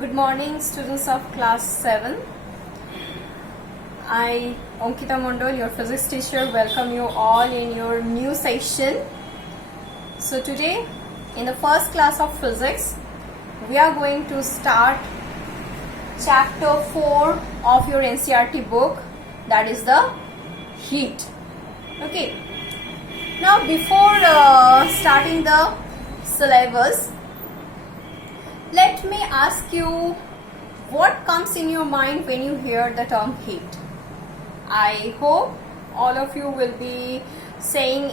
Good morning, students of class 7. I, Ankita Mondal, your physics teacher, welcome you all in your new session. So today, in the first class of physics, we are going to start chapter 4 of your NCERT book, that is the heat. Okay. Now, before starting the syllabus, let me ask you, what comes in your mind when you hear the term heat? I hope all of you will be saying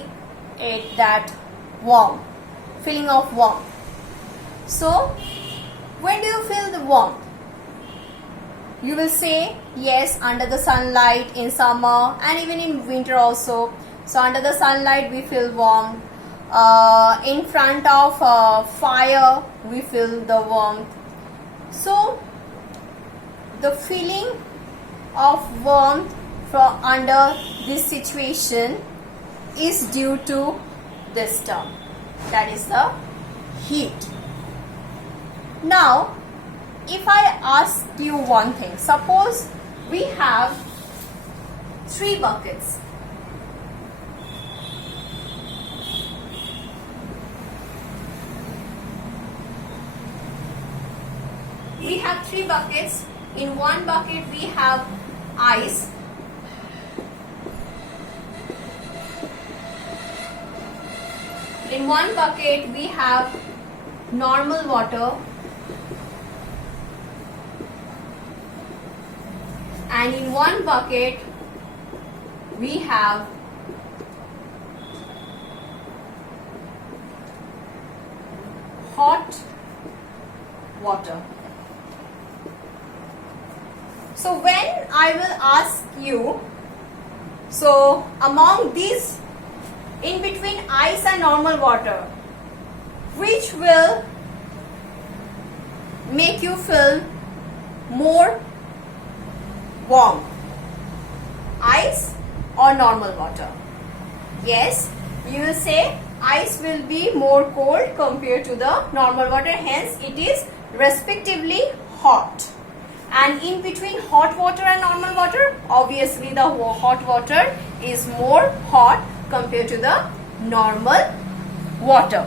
it that warm, feeling of warmth. So, when do you feel the warmth? You will say, yes, under the sunlight in summer and even in winter also. So, under the sunlight we feel warm. In front of fire we feel the warmth. So the feeling of warmth from under this situation is due to this term, that is the heat. Now if I ask you one thing, suppose we have 3 buckets. We have 3 buckets. In one bucket we have ice. In one bucket we have normal water. And in one bucket we have hot water. So when I will ask you, so among these, in between ice and normal water, which will make you feel more warm, ice or normal water? Yes, you will say ice will be more cold compared to the normal water, hence it is respectively hot. And in between hot water and normal water, obviously the hot water is more hot compared to the normal water.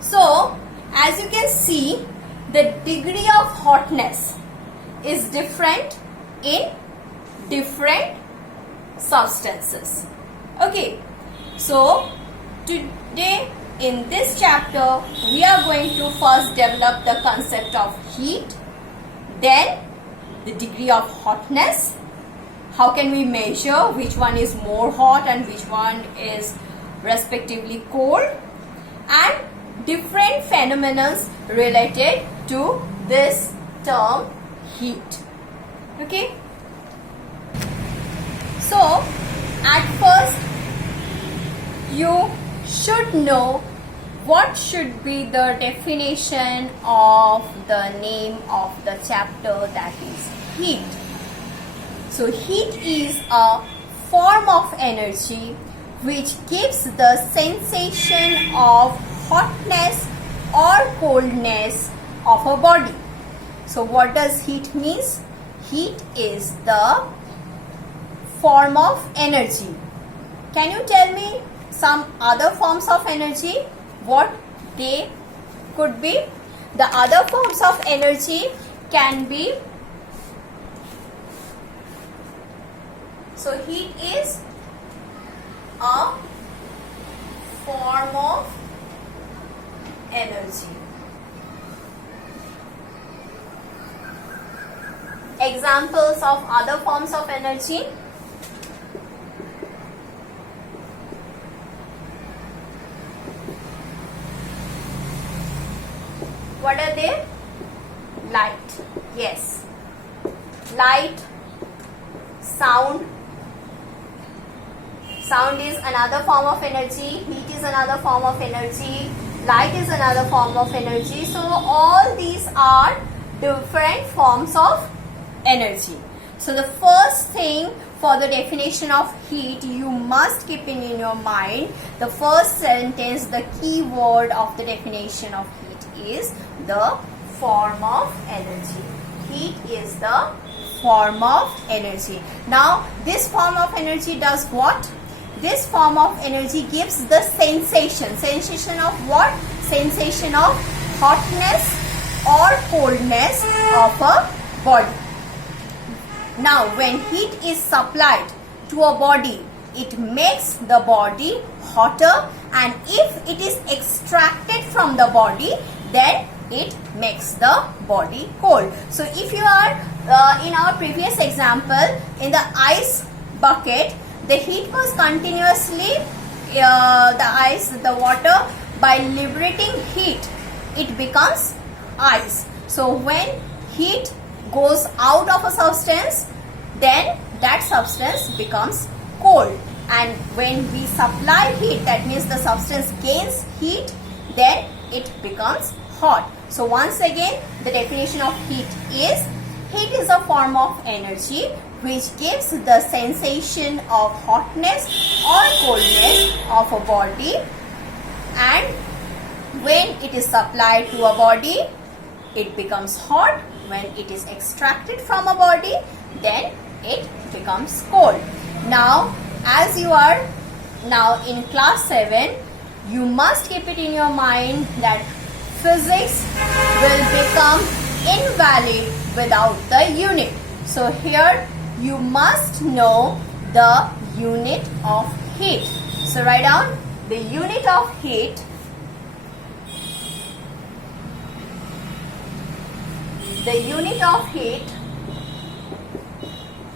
So, as you can see, the degree of hotness is different in different substances. Okay, so today in this chapter, we are going to first develop the concept of heat. Then the degree of hotness, how can we measure which one is more hot and which one is respectively cold, and different phenomena related to this term heat. Okay. So at first you should know what should be the definition of the name of the chapter, that is heat. So heat is a form of energy which gives the sensation of hotness or coldness of a body. So what does heat means? Heat is the form of energy. Can you tell me some other forms of energy? What they could be? The other forms of energy can be, so heat is a form of energy. Examples of other forms of energy: what are they? Light. Yes. Light, sound. Sound is another form of energy. Heat is another form of energy. Light is another form of energy. So all these are different forms of energy. So the first thing for the definition of heat, you must keep in your mind the first sentence, the key word of the definition of heat is the form of energy. Heat is the form of energy. Now, this form of energy does what? This form of energy gives the sensation. Sensation of what? Sensation of hotness or coldness of a body. Now, when heat is supplied to a body, it makes the body hotter, and if it is extracted from the body, then it makes the body cold. So, if you are in our previous example, in the ice bucket, the heat was continuously, the water, by liberating heat, it becomes ice. So, when heat goes out of a substance, then that substance becomes cold. And when we supply heat, that means the substance gains heat, then it becomes hot. So once again, the definition of heat is a form of energy which gives the sensation of hotness or coldness of a body, and when it is supplied to a body, it becomes hot. When it is extracted from a body, then it becomes cold. Now, as you are now in class 7, you must keep it in your mind that physics will become invalid without the unit. So here you must know the unit of heat. So write down the unit of heat. The unit of heat,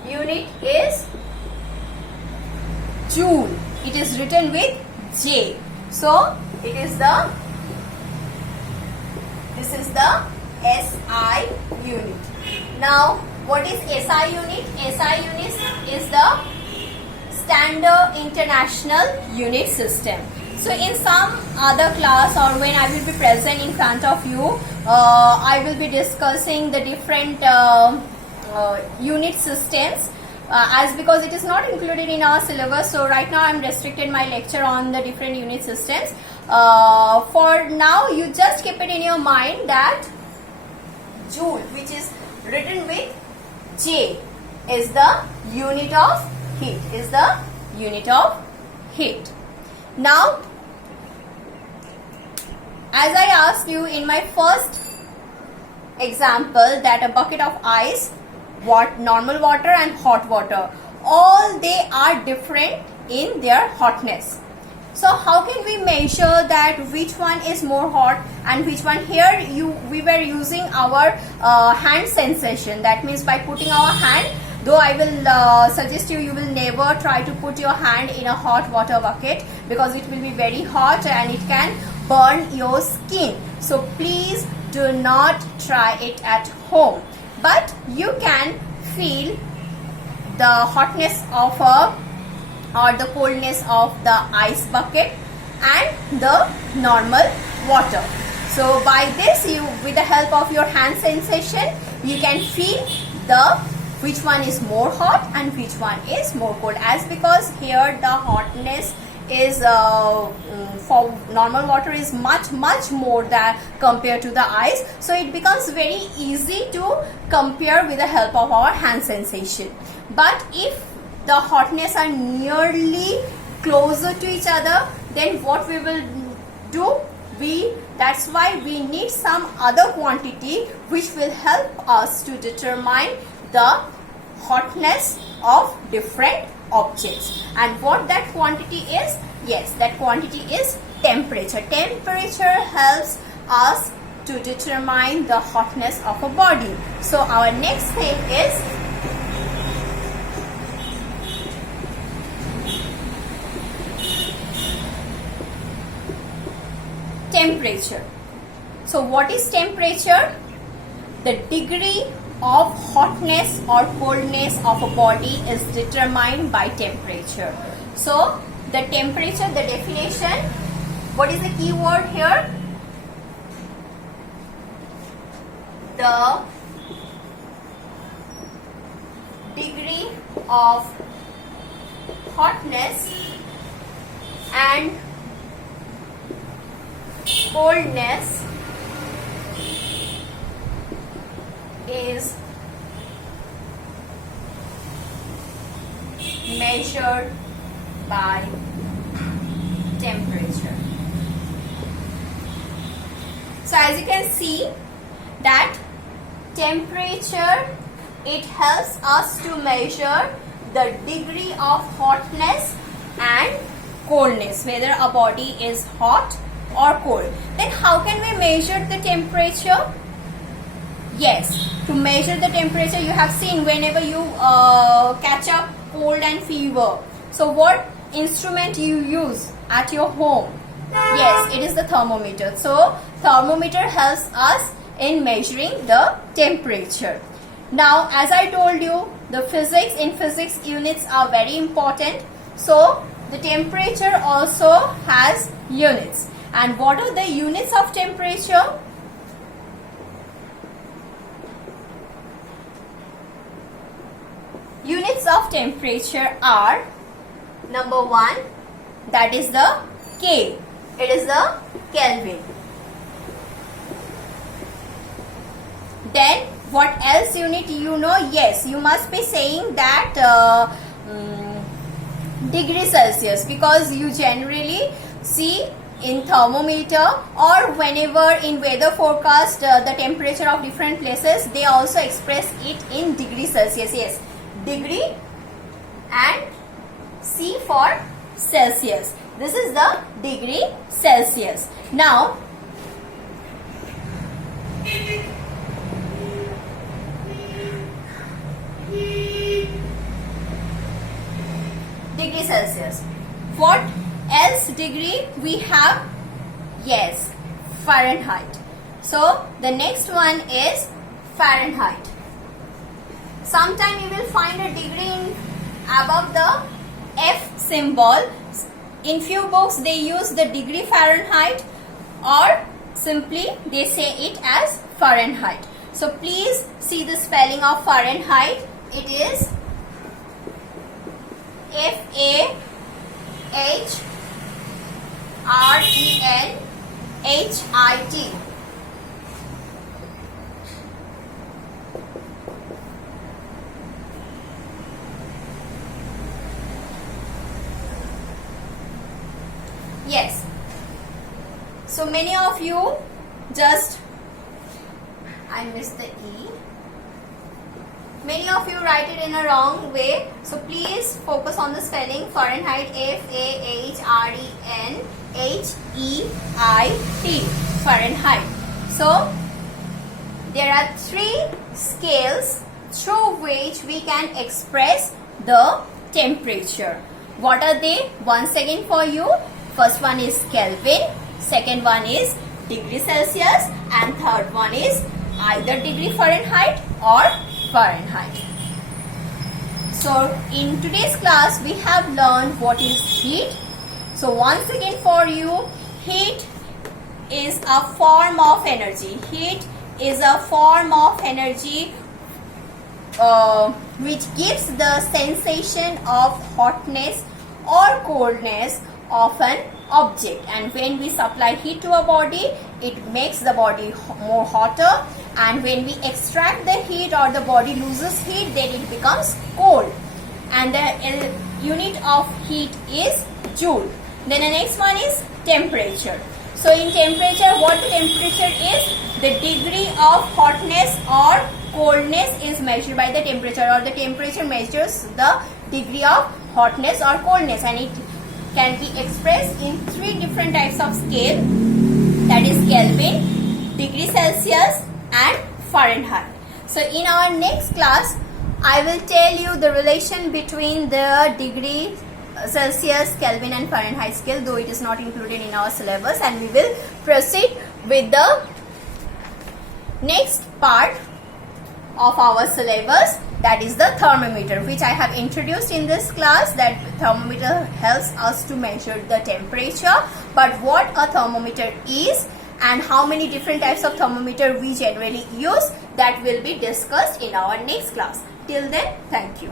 unit is joule. It is written with J. So it is the, this is the SI unit. Now what is SI unit? SI unit is the Standard International Unit System. So in some other class, or when I will be present in front of you, I will be discussing the different unit systems, as because it is not included in our syllabus. So right now I am restricted my lecture on the different unit systems. For now, you just keep it in your mind that joule, which is written with J, is the unit of heat. Is the unit of heat. Now, as I asked you in my first example, that a bucket of ice, normal water and hot water, all they are different in their hotness. So how can we measure that which one is more hot and which one? Here we were using our hand sensation. That means by putting our hand, though I will suggest you will never try to put your hand in a hot water bucket, because it will be very hot and it can burn your skin. So please do not try it at home. But you can feel the hotness of or the coldness of the ice bucket and the normal water. So by this, you, with the help of your hand sensation, you can feel the which one is more hot and which one is more cold. As because here the hotness is for normal water is much more than compared to the ice, so it becomes very easy to compare with the help of our hand sensation. But if the hotness are nearly closer to each other, then what we will do, that's why we need some other quantity which will help us to determine the hotness of different objects. And what that quantity is? Yes, that quantity is temperature. Temperature helps us to determine the hotness of a body. So our next thing is temperature. So what is temperature? The degree of hotness or coldness of a body is determined by temperature. So the temperature, the definition, what is the key word here? The degree of hotness and coldness is measured by temperature. So as you can see that temperature, it helps us to measure the degree of hotness and coldness, whether a body is hot or cold. Then how can we measure the temperature? Yes, to measure the temperature, you have seen whenever you catch up cold and fever. So what instrument you use at your home? Yes, it is the thermometer. So thermometer helps us in measuring the temperature. Now, as I told you, the physics units are very important. So the temperature also has units. And what are the units of temperature? Units of temperature are, number 1, that is the K. It is the Kelvin. Then what else unit you know? Yes, you must be saying that degree Celsius, because you generally see in thermometer or whenever in weather forecast the temperature of different places, they also express it in degree Celsius. Yes, degree and C for Celsius. This is the degree Celsius. Now, degree Celsius. What else degree we have? Yes, Fahrenheit. So the next one is Fahrenheit. Sometime you will find a degree in above the F symbol. In few books they use the degree Fahrenheit, or simply they say it as Fahrenheit. So please see the spelling of Fahrenheit. It is Fahrenheit. Yes. So many of you just, I missed the E. Many of you write it in a wrong way. So please focus on the spelling. Fahrenheit, Fahrenheit. Fahrenheit. So there are 3 scales through which we can express the temperature. What are they? Once again for you. First one is Kelvin, second one is degree Celsius, and third one is either degree Fahrenheit or Fahrenheit. So in today's class we have learned what is heat. So once again for you, heat is a form of energy. Heat is a form of energy which gives the sensation of hotness or coldness of an object, and when we supply heat to a body, it makes the body more hotter, and when we extract the heat or the body loses heat, then it becomes cold, and the unit of heat is joule. Then the next one is temperature. So in temperature, what the temperature is? The degree of hotness or coldness is measured by the temperature, or the temperature measures the degree of hotness or coldness, and it can be expressed in 3 different types of scale, that is Kelvin, degree Celsius and Fahrenheit. So in our next class, I will tell you the relation between the degree Celsius, Kelvin and Fahrenheit scale, though it is not included in our syllabus, and we will proceed with the next part of our syllabus, that is the thermometer, which I have introduced in this class. That thermometer helps us to measure the temperature, but what a thermometer is and how many different types of thermometer we generally use, that will be discussed in our next class. Till then, thank you.